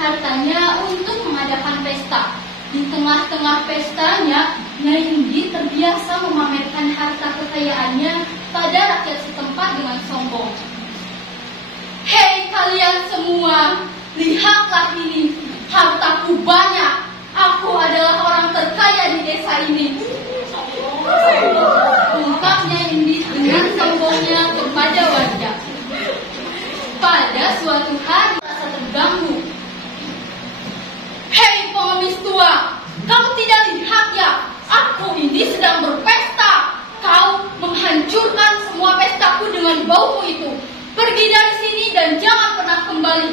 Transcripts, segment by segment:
hartanya untuk mengadakan pesta. Di tengah-tengah pestanya, Nyai Endit terbiasa memamerkan harta kekayaannya pada rakyat setempat dengan sombong. Hei kalian semua, lihatlah ini, hartaku banyak. Aku adalah orang terkaya di desa ini. Ungkap Nyai Endit dengan sombongnya kepada warga. Pada suatu hari rasa terganggu. Hei pengemis tua, kau tidak lihat ya? Aku ini sedang berpesta. Kau menghancurkan semua pestaku dengan baumu itu. Pergi dari sini dan jangan pernah kembali.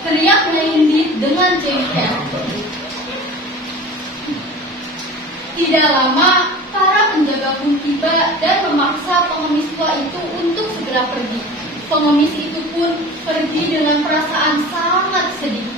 Teriak Nyai Endit dengan jengkel. Tidak lama, para penjaga pun tiba dan memaksa pengemis tua itu untuk segera pergi. Pengemis itu pun pergi dengan perasaan sangat sedih.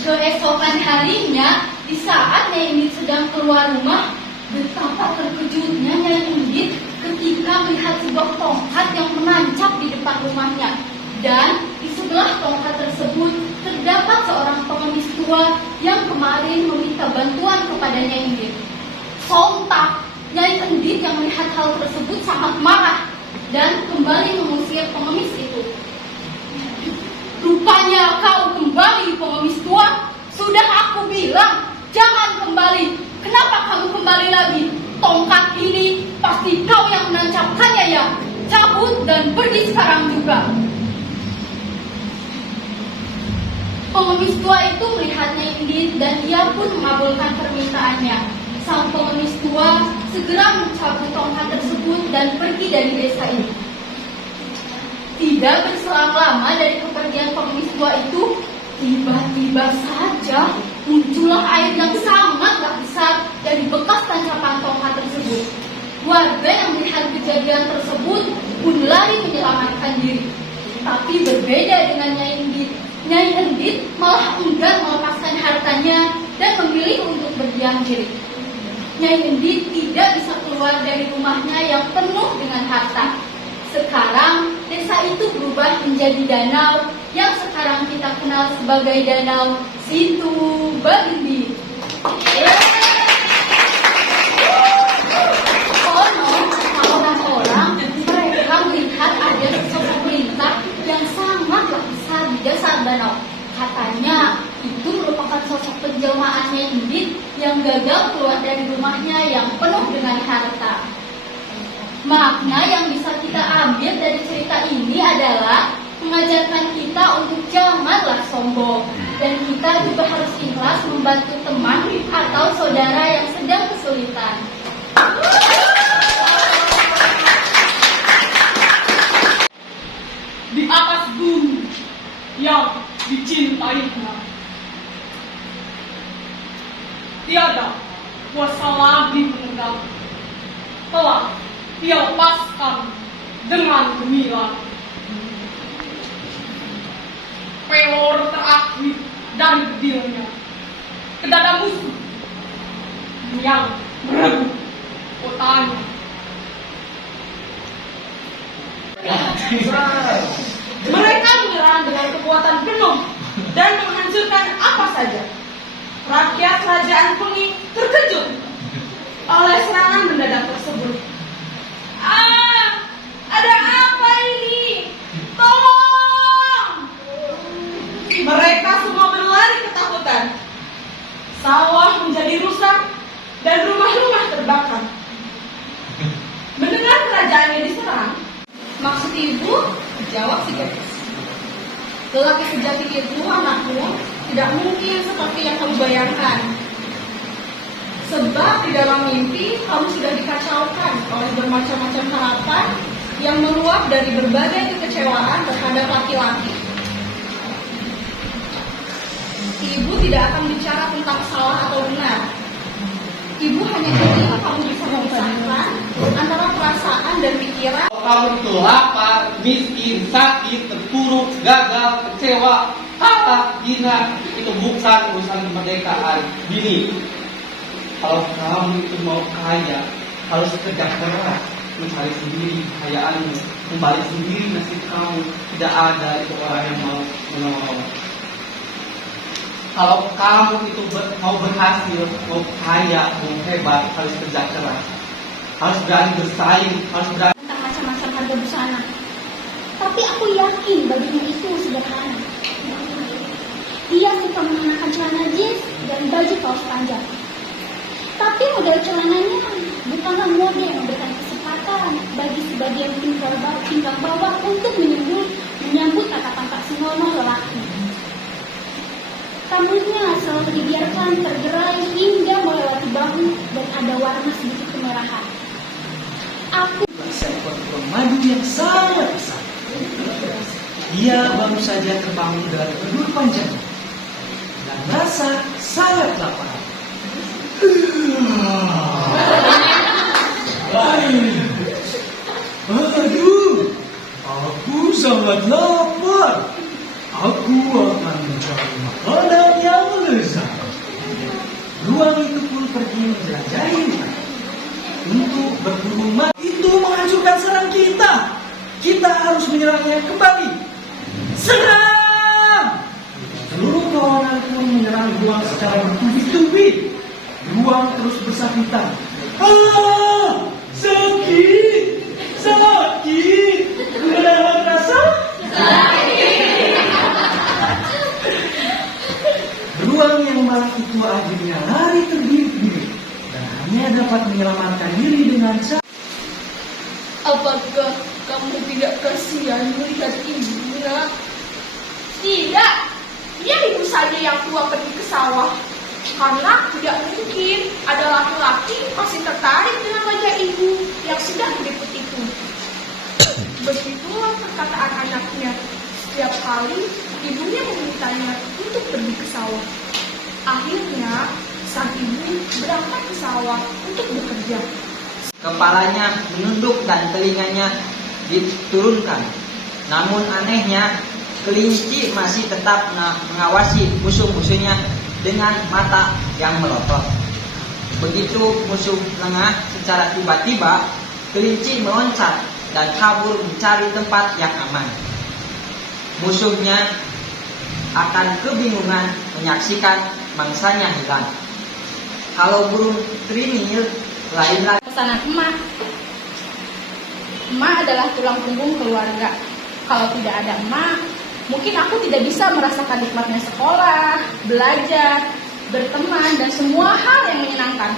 Keesokan harinya, di saat Nyai Endit sedang keluar rumah, betapa terkejutnya Nyai Endit ketika melihat sebuah tongkat yang menancap di depan rumahnya. Dan di sebelah tongkat tersebut terdapat seorang pengemis tua yang kemarin meminta bantuan kepada Nyai Endit. Sontak, Nyai Endit yang melihat hal tersebut sangat marah dan kembali mengusir pengemis itu. Rupanya kau kembali, pengemis tua. Sudah aku bilang, jangan kembali. Kenapa kamu kembali lagi? Tongkat ini pasti kau yang menancapkannya ya. Cabut dan pergi sekarang juga. Pengemis tua itu melihat Nyai Endit dan ia pun mengabulkan permintaannya. Sang pengemis tua segera mencabut tongkat tersebut dan pergi dari desa ini. Tidak berselang lama dari kepergian pengemis tua itu, tiba-tiba saja muncullah air yang sangatlah besar dari bekas tancapan tongkat tersebut. Warga yang melihat kejadian tersebut pun lari menyelamatkan diri. Tapi berbeda dengan Nyai Endit, Nyai Endit malah enggan melepaskan hartanya dan memilih untuk berdiam diri. Nyai Endit tidak bisa keluar dari rumahnya yang penuh dengan harta. Sekarang desa itu berubah menjadi danau yang sekarang kita kenal sebagai Danau Situ Bagindi. Konon orang-orang mereka melihat ada sosok melintang yang sangatlah besar di dasar danau. Katanya itu merupakan sosok penjelmaan Nyai Endit yang gagal keluar dari rumahnya yang penuh dengan harta. Makna yang bisa kita ambil dari cerita ini adalah mengajarkan kita untuk janganlah sombong. Dan kita juga harus ikhlas membantu teman atau saudara yang sedang kesulitan. Di atas bumi yang dicintainya, tiada kuasa lagi menendang. Telah ia lepaskan dengan gemilang. Pelor terakhir dari bedilnya ke dada musuh yang merebut kotanya. Mereka menyerang dengan kekuatan penuh dan menghancurkan apa saja. Rakyat kerajaan Pengi terkejut oleh serangan mendadak tersebut. Ada apa ini? Tolong! Mereka semua berlari ketakutan. Sawah menjadi rusak dan rumah-rumah terbakar. Mendengar kerajaannya diserang, maksud ibu? Jawab si gadis. Lelaki sejati itu, anakku, tidak mungkin seperti yang kamu bayangkan. Sebab di dalam mimpi kamu sudah dikacaukan oleh bermacam-macam harapan yang meluap dari berbagai kekecewaan terhadap laki-laki. Ibu tidak akan bicara tentang salah atau benar. Ibu hanya ingin kamu bisa memisahkan antara perasaan dan pikiran. Kamu itu lapar, miskin, sakit, terpuruk, gagal, kecewa, hatta, hina, itu bukan urusan kemerdekaan. Gini, kalau kamu itu mau kaya, harus kerja keras, mencari sendiri kekayaanmu, membalik sendiri nasib kamu. Tidak ada itu orang yang mau menolong. Kalau kamu itu mau berhasil, mau kaya, mau hebat, harus kerja keras, harus berani bersaing, harus berani. Tentang macam-macam harga busana. Tapi aku yakin baginya itu sederhana. Dia suka mengenakan celana jeans dan baju kaos panjang. Tapi model celananya bukanlah model yang memberikan kesempatan bagi sebagian tingkah bawah untuk menyambut tatapan tak senonoh lelaki. Rambutnya selalu dibiarkan tergerai hingga melewati bahu dan ada warna sedikit kemerahan. Aku seekor burung madu yang sangat besar. Dia baru saja terbangun dari tidur panjang dan rasa sangat lapar. Aduh, aku sangat lapar. Aku akan mencari makanan yang lezat. Ruang itu pun pergi menjelajahi hutan untuk berburu madu. Itu menghancurkan serang kita. Kita harus menyerangnya kembali. Serang! Seluruh kawanan pun menyerang ruang secara bertubi-tubi. Ruang terus bersakitan. Ah! Sakit! Sakit! Menahan rasa? Ruang yang malang itu akhirnya lari terdiri dan hanya dapat menyelamatkan diri dengan cara. Apakah kamu tidak kasihan melihat ibu, nak? Tidak, dia ibu saja yang tua pergi ke sawah. Karena tidak mungkin ada laki-laki masih tertarik dengan wajah ibu yang sudah keriput itu. Begitulah perkataan anaknya. Setiap kali ibunya memintanya untuk pergi ke sawah. Akhirnya sang ibu berangkat ke sawah untuk bekerja. Kepalanya menunduk dan telinganya diturunkan. Namun anehnya, kelinci masih tetap mengawasi musuh-musuhnya dengan mata yang melotot. Begitu musuh lengah, secara tiba-tiba kelinci meloncat dan kabur mencari tempat yang aman. Musuhnya akan kebingungan menyaksikan mangsanya hilang. Kalau burung trinil lain lagi. Pesanan emak. Emak adalah tulang punggung keluarga. Kalau tidak ada emak, mungkin aku tidak bisa merasakan nikmatnya sekolah, belajar, berteman, dan semua hal yang menyenangkan.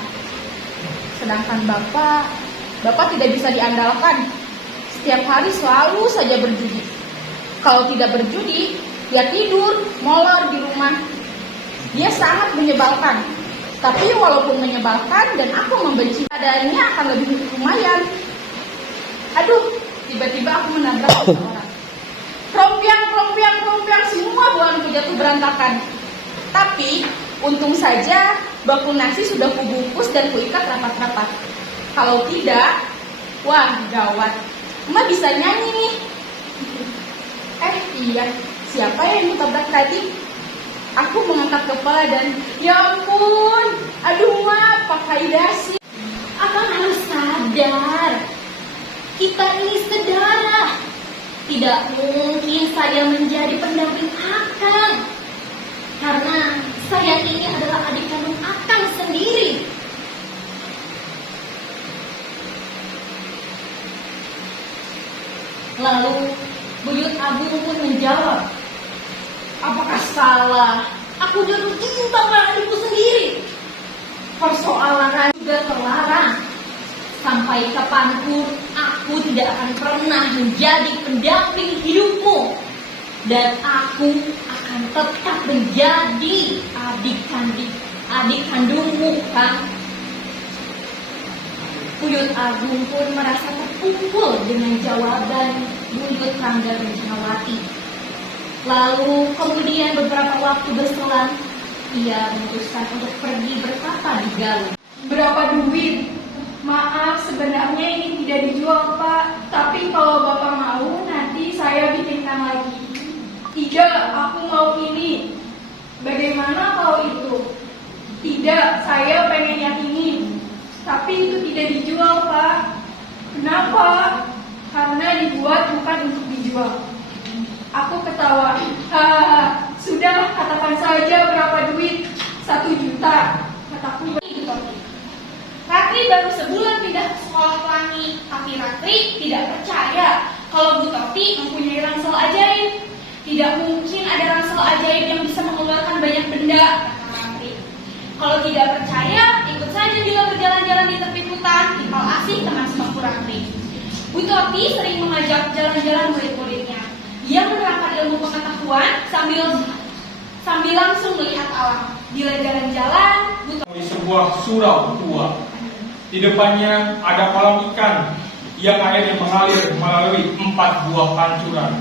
Sedangkan bapak tidak bisa diandalkan. Setiap hari selalu saja berjudi. Kalau tidak berjudi, dia tidur, molor di rumah. Dia sangat menyebalkan. Tapi walaupun menyebalkan dan aku membenci, keadaannya akan lebih lumayan. Aduh, tiba-tiba aku menabrak seseorang. Krompiang, semua buahanku jatuh berantakan. Tapi, untung saja bakul nasi sudah kubungkus dan kuikat rapat-rapat. Kalau tidak, wah gawat. Emak bisa nyanyi nih. Iya, siapa yang kutabrak tadi? Aku mengangkat kepala dan, ya ampun, aduh Mak, pakai dasi. Akang harus sadar, kita ini saudara. Tidak mungkin saya menjadi pendamping Akang, karena saya ini adalah adik kandung Akang sendiri. Lalu buyut Abu pun menjawab, apakah salah aku jatuh cinta pada adikku sendiri? Persoalan juga terlarang. Sampai kapanpun aku tidak akan pernah menjadi pendamping hidupmu. Dan aku akan tetap menjadi adik kandungmu, kan? Buyut Agung pun merasa terpukul dengan jawaban Buyut Rangga Rencanawati. Lalu kemudian beberapa waktu berselang, ia memutuskan untuk pergi bertapa di Galuh. Berapa duit? Maaf, sebenarnya ini tidak dijual, Pak. Tapi kalau Bapak mau, nanti saya bikinkan lagi. Tidak, aku mau ini. Bagaimana kalau itu? Tidak, saya pengen yang ini. Tapi itu tidak dijual, Pak. Kenapa? Kenapa? Karena dibuat bukan untuk dijual. Aku ketawa. Hahaha, sudah katakan saja berapa duit? 1 juta. Kataku. Ratri baru sebulan pindah ke sekolah pelangi, tapi Ratri tidak percaya kalau Bu Toti mempunyai ransel ajaib. Tidak mungkin ada ransel ajaib yang bisa mengeluarkan banyak benda, kata Ratri. Kalau tidak percaya, ikut saja bila berjalan-jalan di tepi hutan, ipal asih teman sepupu Ratri. Bu Toti sering mengajak jalan-jalan murid-muridnya. Dia menerapkan ilmu pengetahuan sambil langsung melihat alam. Bila jalan-jalan, Bu Toti Di sebuah surau tua, di depannya ada kolam ikan yang airnya mengalir melalui 4 buah pancuran.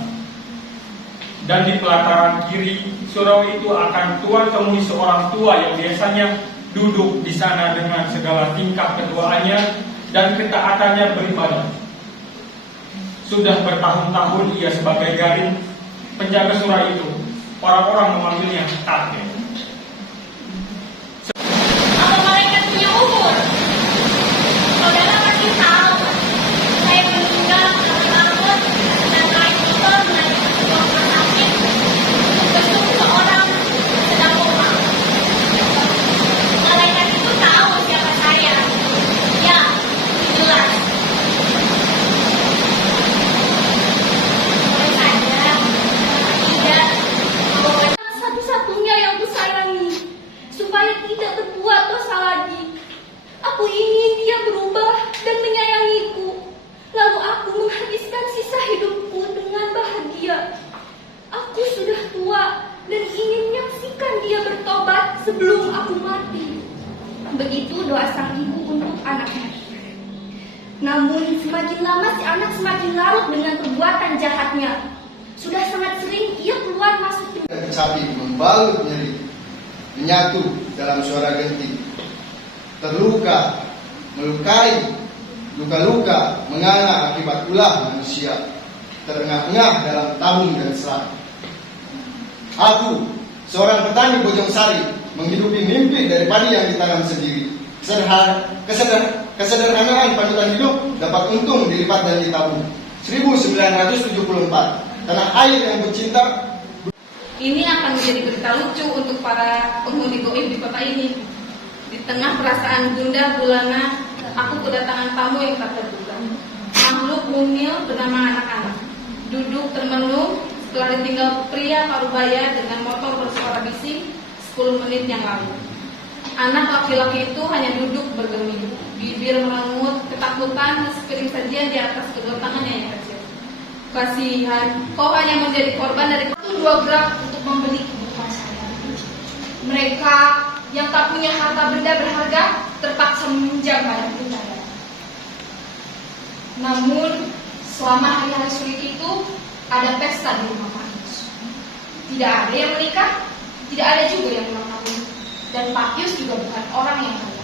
Dan di pelataran kiri surau itu akan Tuan temui seorang tua yang biasanya duduk di sana dengan segala tingkah ketuaannya dan ketaatannya beribadah. Sudah bertahun-tahun ia sebagai garing penjaga surau itu. Orang-orang memanggilnya kakek. Apa malaikat punya umur? Saudara pasti tahu. Saya meninggal karena takut dan naik motor menaiki sebuah rumah sakit. Besok seorang sedang koma. Malaikat itu tahu siapa saya. Ya, jelas. Boleh saja, tidak. Satu-satunya yang kusayangi, supaya tidak berbuat dosa lagi. Aku ingin dia berubah dan menyayangiku. Lalu aku menghabiskan sisa hidupku dengan bahagia. Aku sudah tua dan ingin menyaksikan dia bertobat sebelum aku mati. Begitu doa sang ibu untuk anaknya. Namun semakin lama si anak semakin larut dengan perbuatan jahatnya. Sudah sangat sering ia keluar masuk sapi membalut nyeri, menyatu dalam suara genting, terluka, melukai, luka-luka, menganga akibat ulah manusia, terengah-engah dalam tabung dan serat. Aku, seorang petani Bojongsari, menghidupi mimpi dari padi yang ditanam sendiri. Kesederhanaan panutan hidup dapat untung dilipat dan ditabung. 1974, tanah air yang bercinta. Ini akan menjadi berita lucu untuk para penghuni goib di kota ini. Di tengah perasaan gundah gulana, aku kedatangan tamu yang tak terduga. Makhluk mungil bernama anak-anak. Duduk termenung setelah ditinggal pria parubaya dengan motor bersuara bising 10 menit yang lalu. Anak laki-laki itu hanya duduk bergeming, bibir merengut, ketakutan, sepiring sajian di atas kedua tangannya yang kecil. Kasihan, kau hanya menjadi korban dari 2 gram untuk membeli kebutuhan saya. Mereka yang tak punya harta benda berharga terpaksa meminjam padaku saya. Namun selama hari-hari sulit itu ada pesta di rumah Pak Yus. Tidak ada yang menikah, tidak ada juga yang ulang tahun. Dan Pak Yus juga bukan orang yang kaya.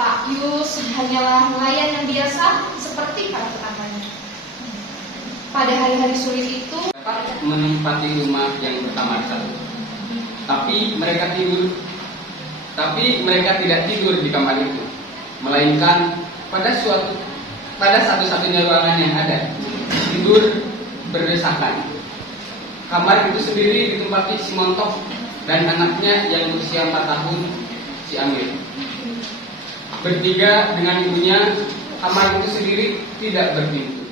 Pak Yus hanyalah nelayan yang biasa seperti para tetangganya. Pada hari-hari sulit itu menempati rumah yang pertama satu. Tapi mereka tidak tidur di kamar itu, melainkan pada satu-satunya ruangan yang ada, tidur berdesakan. Kamar itu sendiri ditempati si Montok dan anaknya yang berusia 4 tahun, si Amir. Bertiga dengan ibunya, kamar itu sendiri tidak berpintu.